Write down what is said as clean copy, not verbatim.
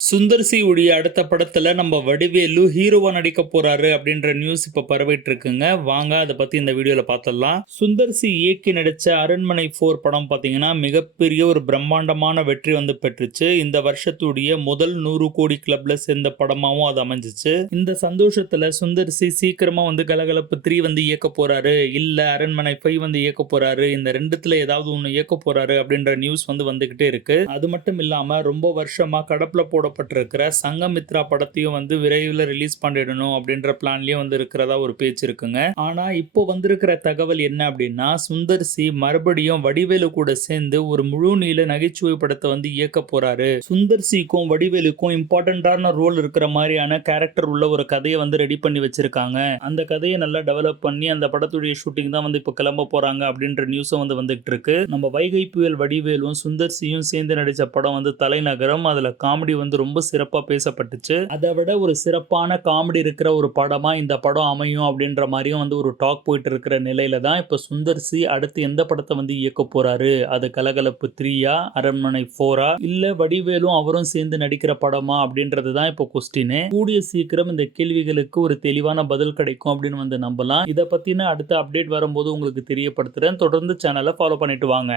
Sundar C உடைய அடுத்த படத்துல நம்ம வடிவேலு ஹீரோவா நடிக்க போறாரு அப்படின்ற நியூஸ் இப்ப பரவிட்டு இருக்குங்க. வாங்க அதை பத்தி இந்த வீடியோல பார்த்தலாம். சுந்தர் சி இயக்கி நடிச்ச அரண்மனை 4 படம் பாத்தீங்கன்னா மிகப்பெரிய ஒரு பிரம்மாண்டமான வெற்றி வந்து பெற்றுச்சு. இந்த வருஷத்துடைய முதல் 100 கோடி கிளப்ல சேர்ந்த படமாவும் அது அமைஞ்சிச்சு. இந்த சந்தோஷத்துல சுந்தர் சி சீக்கிரமா வந்து கலகலப்பு 3 வந்து இயக்க போறாரு, இல்ல அரண்மனை 5 வந்து இயக்க போறாரு, இந்த ரெண்டுத்துல ஏதாவது ஒண்ணு இயக்க போறாரு அப்படின்ற நியூஸ் வந்து வந்துகிட்டே இருக்கு. அது மட்டும் இல்லாம ரொம்ப வருஷமா கடப்புல போடப்பட்டிருக்கிற சங்கமித்ரா படத்தையும் வந்து விரைவில் ரிலீஸ் பண்ணிடணும் அப்படின்ற பிளான்லயும் வந்து இருக்கிறதா ஒரு பேச்சு இருக்குங்க. ஆனா இப்போ வந்திருக்கிற தகவல் என்ன அப்படின்னா, சுந்தர் சி மறுபடியும் வடிவேலு கூட சேர்ந்து ஒரு முழு நீள நகைச்சுவை படத்தை வந்து இயக்க போறாரு. சுந்தர் சிக்கும் வடிவேலுக்கும் இம்பார்ட்டன்டான ரோல் இருக்கிற மாதிரியான கேரக்டர் உள்ள ஒரு கதையை வந்து ரெடி பண்ணி வச்சிருக்காங்க. அந்த கதையை நல்லா டெவலப் பண்ணி அந்த படத்துடைய ஷூட்டிங் தான் வந்து இப்போ கிளம்ப போறாங்க அப்படின்ற நியூஸும் வந்து வந்துகிட்டு இருக்கு. நம்ம வைகை புயல் வடிவேலும் சுந்தர் சியும் சேர்ந்து நடிச்ச படம் வந்து தலைநகரம். அதுல காமெடி வந்து ரொம்ப சிறப்பா பேசப்பட்டுச்சு. அதை விட ஒரு சிறப்பான காமெடி இருக்கிற ஒரு படமா இந்த படம் அமையும் அப்படின்ற மாதிரியும் வந்து ஒரு டாக் போயிட்டு இருக்கிற நிலையில தான் இப்ப சுந்தர் சி அடுத்து எந்த படத்தை வந்து இயக்க போறாரு, அது கலகலப்பு 3யா, அரண்மனை 4ஆ, இல்ல வடிவேலும் அவரும் சேர்ந்து நடிக்கிற படமா அப்படின்றது தான் இப்போ கொஸ்டின். கூடிய சீக்கிரம் இந்த கேள்விகளுக்கு ஒரு தெளிவான பதில் கிடைக்கும் அப்படின்னு வந்து நம்பலாம். இதை பத்தின அடுத்த அப்டேட் வரும்போது உங்களுக்கு தெரியப்படுத்துறேன். தொடர்ந்து சேனலை ஃபாலோ பண்ணிட்டு வாங்க.